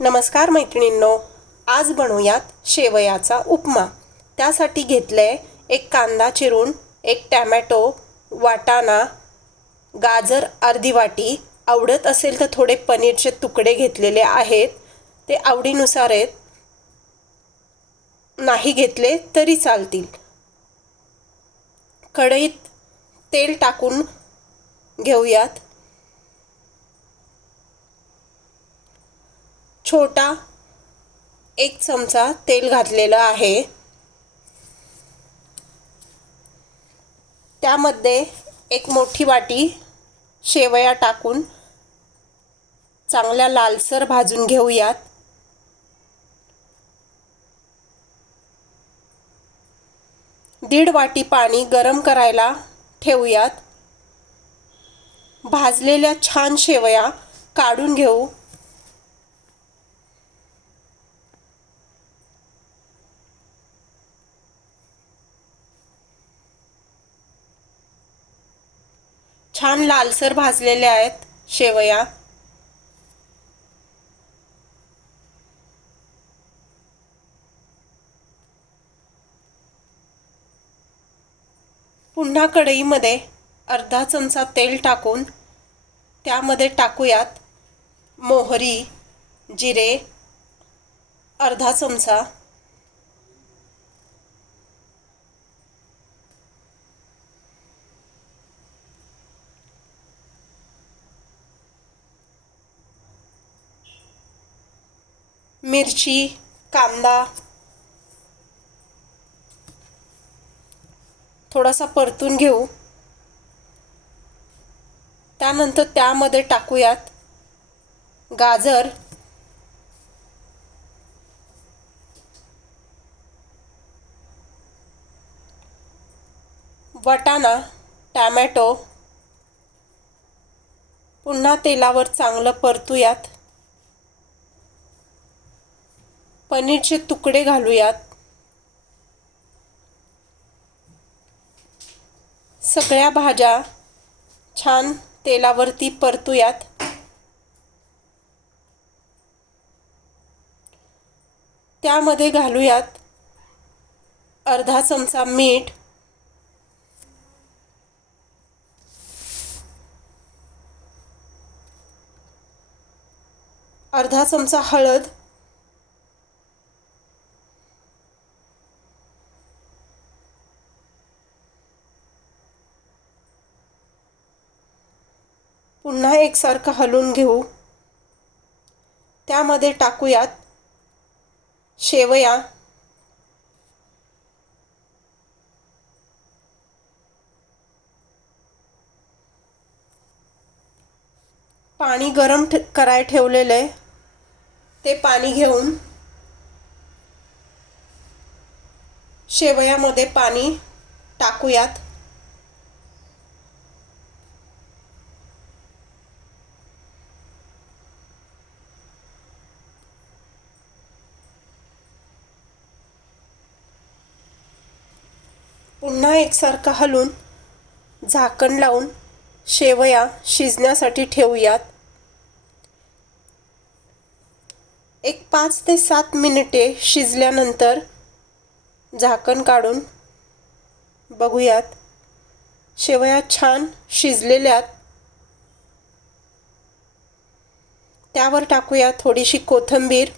नमस्कार मैत्रिणींनो, आज बनवूयात शेवयाचा उपमा। त्यासाठी घेतले एक कांदा चिरून, एक टोमॅटो, वाटाणा, गाजर अर्धी वाटी, आवडत असेल तर थोडे पनीरचे तुकडे घेतलेले आहेत, ते आवडीनुसार आहेत, नाही घेतले तरी चालतील। कढईत तेल टाकून घेऊयात। छोटा एक चमचा तेल घातलेलं आहे। त्यामध्ये एक मोठी वाटी शेवया टाकून चांगल्या लालसर भाजून घेऊयात। दीड वाटी पाणी गरम करायला ठेवूयात। भाजलेल्या छान शेवया काढून घेऊ। छान लालसर भाजलेल्या आहेत शेवया। पुन्हा कढईमध्ये अर्धा चमचा तेल टाकून त्यामध्ये टाकूयात मोहरी, जिरे अर्धा चमचा, मिरची, कांदा थोडासा परतून घेऊ। त्यानंतर त्यामध्ये टाकूयात गाजर, वाटाणा, टोमॅटो पुन्हा तेलावर चांगलं परतूयात। पनीरचे तुकडे घालूयात। सगळ्या भाज्या छान तेलावरती परतूयात। त्यामध्ये घालूयात अर्धा चमचा मीठ, अर्धा चमचा हळद, पुन्हा एकसारखं हलवून घेऊ। त्यामध्ये टाकूयात शेवया, पाणी गरम करायला ठेवलेले ते पाणी घेऊन शेवयामध्ये पाणी टाकूयात। पुन्हा एकसारखं हलवून झाकण लावून शेवया शिजण्यासाठी ठेवूयात। एक 5 ते 7 मिनिटे शिजल्यानंतर झाकण काढून बघूयात। शेवया छान शिजलेल्यात। त्यावर टाकूया थोडीशी कोथिंबीर।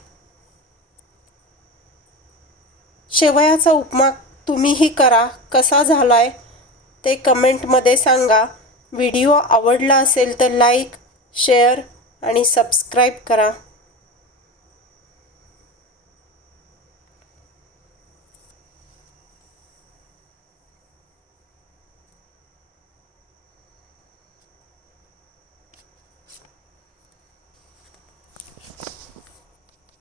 शेवयाचा उपमा तुम्हीही करा, कसा झालाय ते कमेंटमध्ये सांगा। व्हिडिओ आवडला असेल तर लाईक, शेअर आणि सबस्क्राईब करा।